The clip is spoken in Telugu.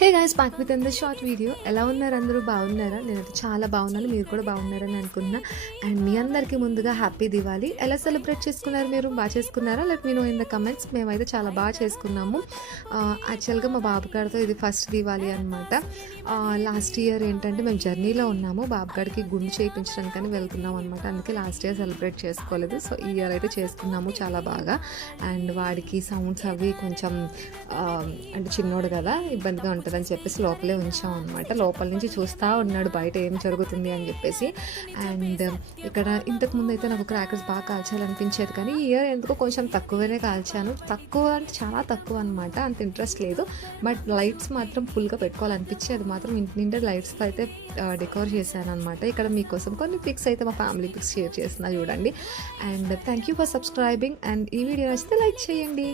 Hey guys, back with an the short video. ఎలా ఉన్నారు? అందరూ బాగున్నారా? నేనైతే చాలా బాగున్నాను. మీరు కూడా బాగున్నారని అనుకున్నా. అండ్ మీ అందరికీ ముందుగా హ్యాపీ దివాళీ. ఎలా సెలబ్రేట్ చేసుకున్నారు? మీరు బాగా చేసుకున్నారా? Let me know in the comments. మేమైతే చాలా బాగా చేసుకున్నాము. యాక్చువల్గా మా బాబు గారితో ఇది ఫస్ట్ దివాళీ అనమాట. లాస్ట్ ఇయర్ ఏంటంటే మేము జర్నీలో ఉన్నాము, బాబు గారికి గుండు చేయించడానికని వెళ్తున్నాం అనమాట. అందుకే లాస్ట్ ఇయర్ సెలబ్రేట్ చేసుకోలేదు. సో ఈ ఇయర్ అయితే చేసుకున్నాము చాలా బాగా. అండ్ వాడికి సౌండ్స్ అవి కొంచెం అంటే చిన్నోడు కదా, ఇబ్బందిగా ఉంటుందని చెప్పేసి లోపలే ఉంచాం అనమాట. లోపల నుంచి చూస్తూ ఉన్నాడు బయట ఏం జరుగుతుంది అని చెప్పేసి. అండ్ ఇక్కడ ఇంతకుముందు అయితే నాకు క్రాకర్స్ బాగా కాల్చాలనిపించేది, కానీ ఈ ఇయర్ ఎందుకో కొంచెం తక్కువనే కాల్చాను. తక్కువ అంటే చాలా తక్కువ అనమాట, అంత ఇంట్రెస్ట్ లేదు. బట్ లైట్స్ మాత్రం ఫుల్గా పెట్టుకోవాలనిపించి అది మాత్రం ఇంటి నిండా లైట్స్తో అయితే డెకోర్ చేశాను అనమాట. ఇక్కడ మీకోసం కొన్ని పిక్స్ అయితే మా ఫ్యామిలీ పిక్స్ షేర్ చేస్తున్నా చూడండి. And thank you for subscribing. And ఈ వీడియో నచ్చితే లైక్ చేయండి.